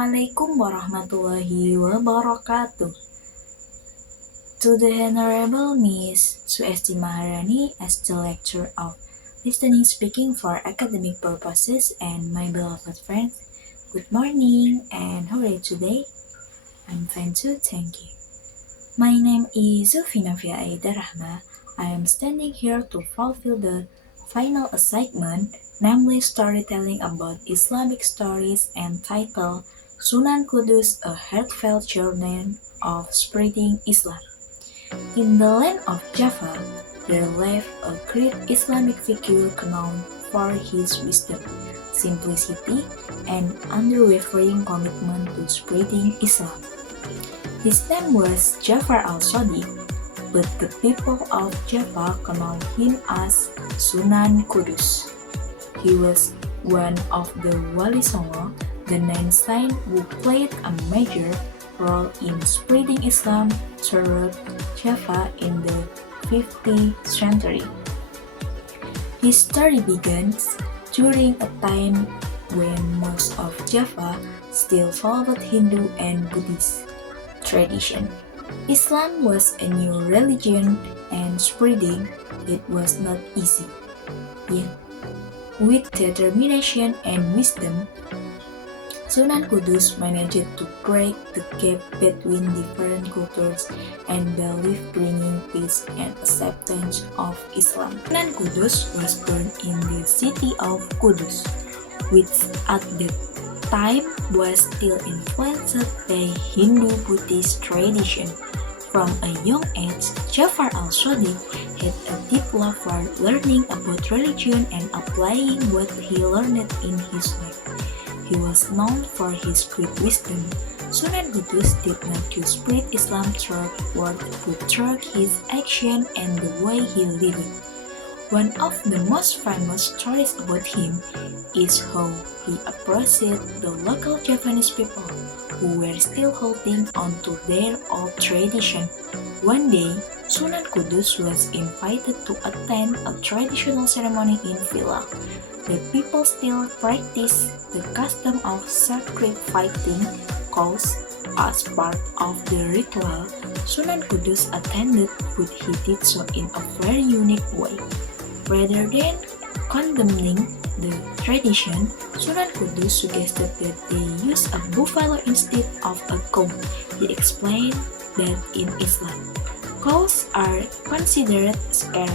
Assalamualaikum warahmatullahi wabarakatuh. To the Honorable Miss Suesti Maharani as the lecturer of listening speaking for academic purposes and my beloved friends, good morning and how are you today? I'm fine too, thank you. My name is Zufina Fia Aida Rahma. I am standing here to fulfill the final assignment, namely storytelling about Islamic stories entitled Sunan Kudus, a heartfelt journey of spreading Islam. In the land of Java, there lived a great Islamic figure known for his wisdom, simplicity, and unwavering commitment to spreading Islam. His name was Jafar al-Sadiq, but the people of Java call him as Sunan Kudus. He was one of the Wali Songo, the nine saints who played a major role in spreading Islam throughout Java in the 15th century. His story begins during a time when most of Java still followed Hindu and Buddhist tradition. Islam was a new religion and spreading it was not easy. Yet, with determination and wisdom, Sunan Kudus managed to break the gap between different cultures and belief, bringing peace and acceptance of Islam. Sunan Kudus was born in the city of Kudus, which at the time was still influenced by Hindu-Buddhist tradition. From a young age, Jafar al-Sadiq had a deep love for learning about religion and applying what he learned in his life. He was known for his great wisdom. Sunan Kudus did not just spread Islam through words but through his action and the way he lived. One of the most famous stories about him is how he approached the local Javanese people who were still holding on to their old tradition. One day, Sunan Kudus was invited to attend a traditional ceremony in Villa. The people still practice the custom of sacred fighting cows as part of the ritual. Sunan Kudus attended, but he did so in a very unique way. Rather than condemning the tradition, Sunan Kudus suggested that they use a buffalo instead of a cow. He explained that in Islam, cows are considered sacred.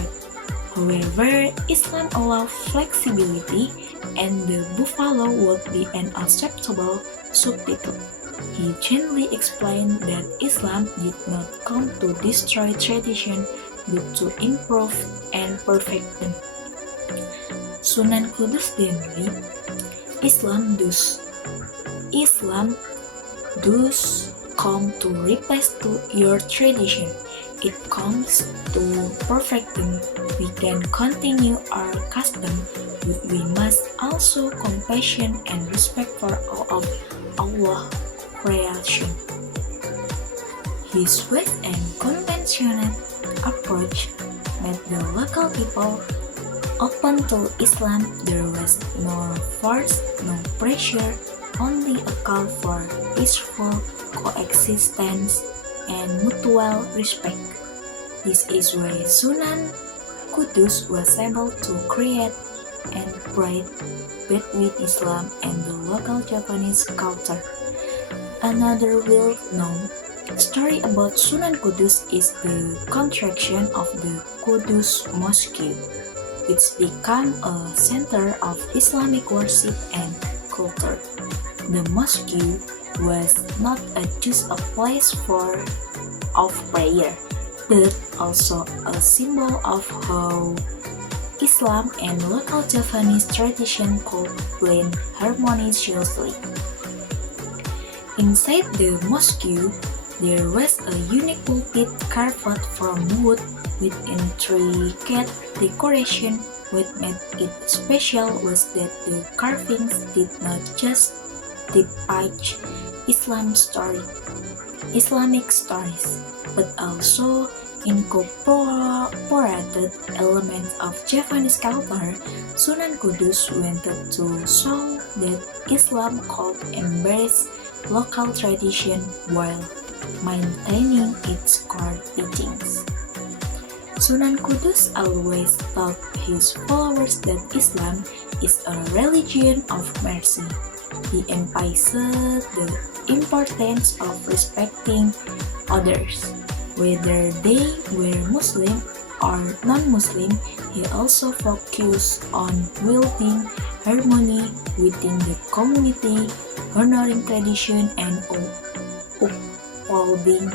However, Islam allows flexibility and the buffalo would be an acceptable substitute. He gently explained that Islam did not come to destroy tradition but to improve and perfect them. Sunan Kudus then read, Islam does come to replace to your tradition. It comes to perfect them. We can continue our custom, but we must also compassion and respect for all of Allah creation. His swift and conventional approach made the local people open to Islam. There was no force, no pressure, only a call for peaceful coexistence and mutual respect. This is why Sunan Kudus was able to create and bridge between Islam and the local Japanese culture. Another well-known story about Sunan Kudus is the construction of the Kudus Mosque, which became a center of Islamic worship and culture. The mosque was not just a place of prayer, but also a symbol of how Islam and local Javanese tradition could blend harmoniously. Inside the mosque, there was a unique pulpit carved from wood with intricate decoration. What made it special was that the carvings did not just depict Islamic stories, but also incorporated elements of Javanese culture. Sunan Kudus wanted to show that Islam could embrace local tradition while maintaining its core teachings. Sunan Kudus always taught his followers that Islam is a religion of mercy. He emphasized the importance of respecting others, whether they were Muslim or non-Muslim. He also focused on building harmony within the community, honoring tradition, and upholding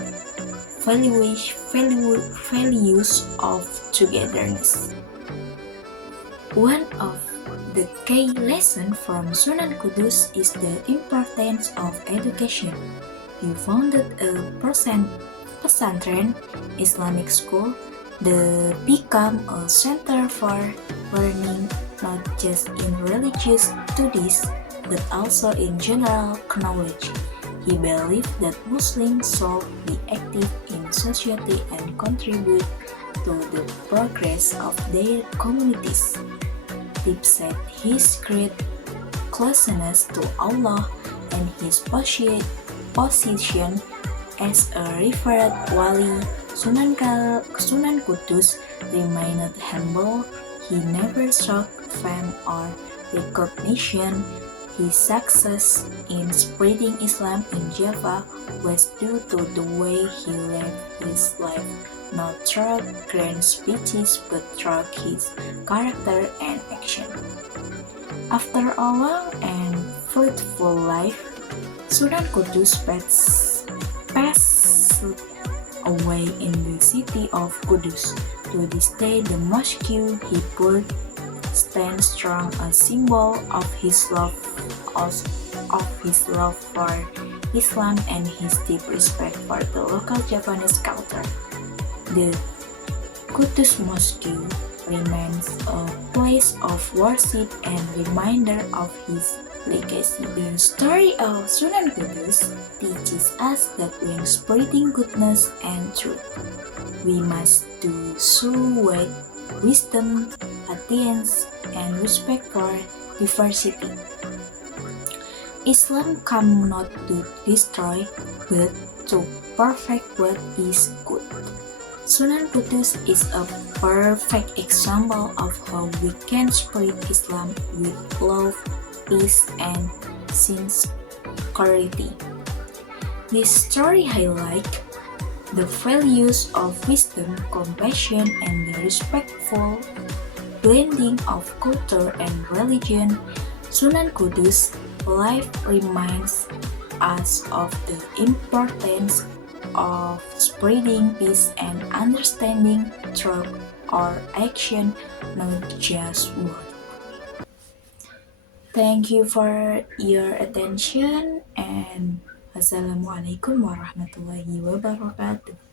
values of togetherness. One of the key lessons from Sunan Kudus is the importance of education. He founded a pesantren Islamic school that became a center for learning not just in religious studies but also in general knowledge. He believed that Muslims should be active in society and contribute to the progress of their communities. Deep set his great closeness to Allah and his position as a revered wali. Sunan Kudus remained humble. He never sought fame or recognition. His success in spreading Islam in Java was due to the way he lived his life, not through grand speeches but through his character and action. After a long and fruitful life, Sunan Kudus passed away in the city of Kudus. To this day, the mosque he built stands strong, a symbol of his love for Islam and his deep respect for the local Japanese culture. The Kudus Mosque remains a place of worship and reminder of his legacy. The story of Sunan Kudus teaches us that when spreading goodness and truth, we must do so with wisdom, patience, and respect for diversity. Islam came not to destroy, but to perfect what is good. Sunan Kudus is a perfect example of how we can spread Islam with love, peace, and sincerity. This story highlights the values of wisdom, compassion, and the respectful blending of culture and religion. Sunan Kudus' life reminds us of the importance of spreading peace and understanding through our action, not just word. Thank you for your attention and Wassalamualaikum warahmatullahi wabarakatuh.